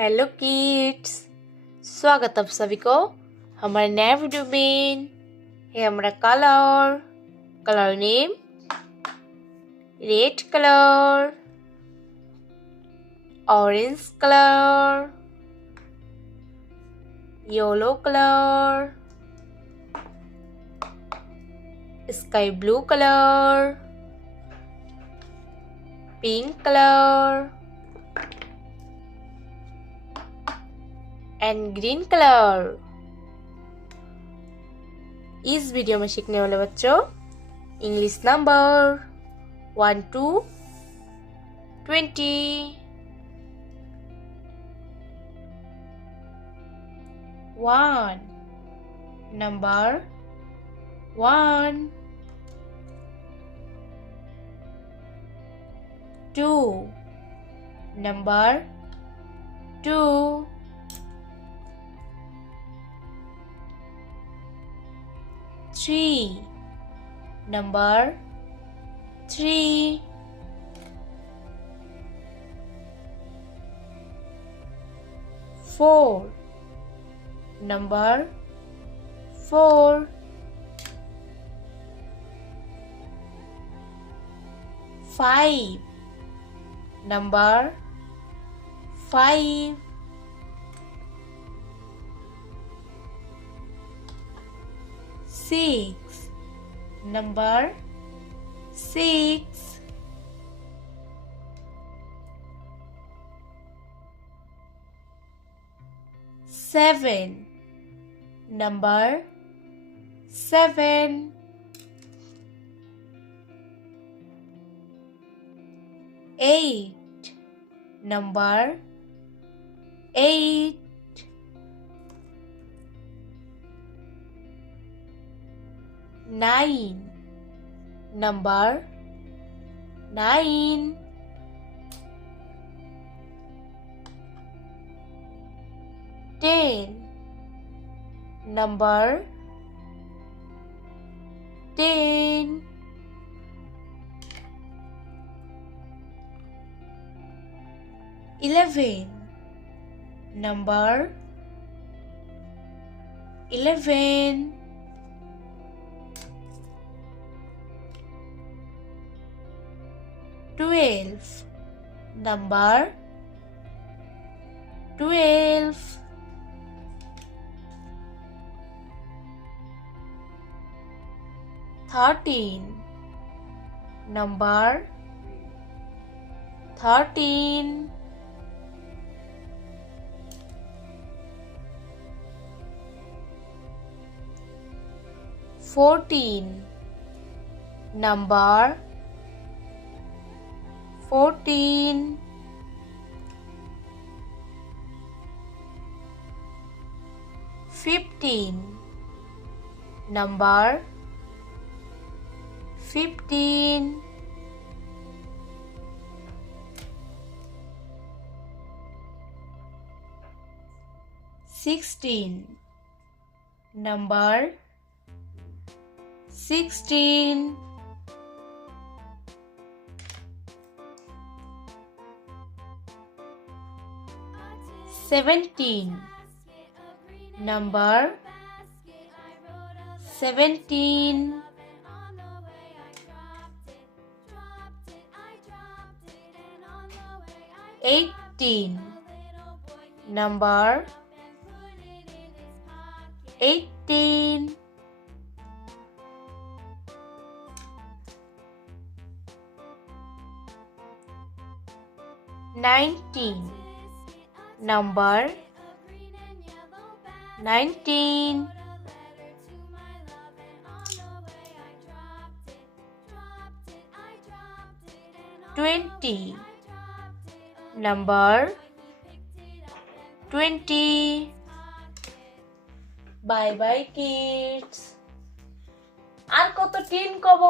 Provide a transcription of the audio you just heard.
Hello kids, स्वागत आप सभी को हमारे नए वीडियो में। है हमारा colour name red colour, orange colour, yellow colour, sky blue colour, pink colour and green colour. इस वीडियो में सीखने वाले बच्चों English number 1 to 20। 1 number 1, 2 number 2, 3 number 3, 4 number 4, 5 number 5, 6 number 6, 7 number 7, 8 number 8, 9 number 9, 10 number 10, 11 number 11, 12 number 12, 13 number 13, 14 number 14, 15 number 15, 16 number 16, 17 number 17, 18 number 18, 19 number 19, 20 number 20। Bye bye kids. আর কত টিন কব।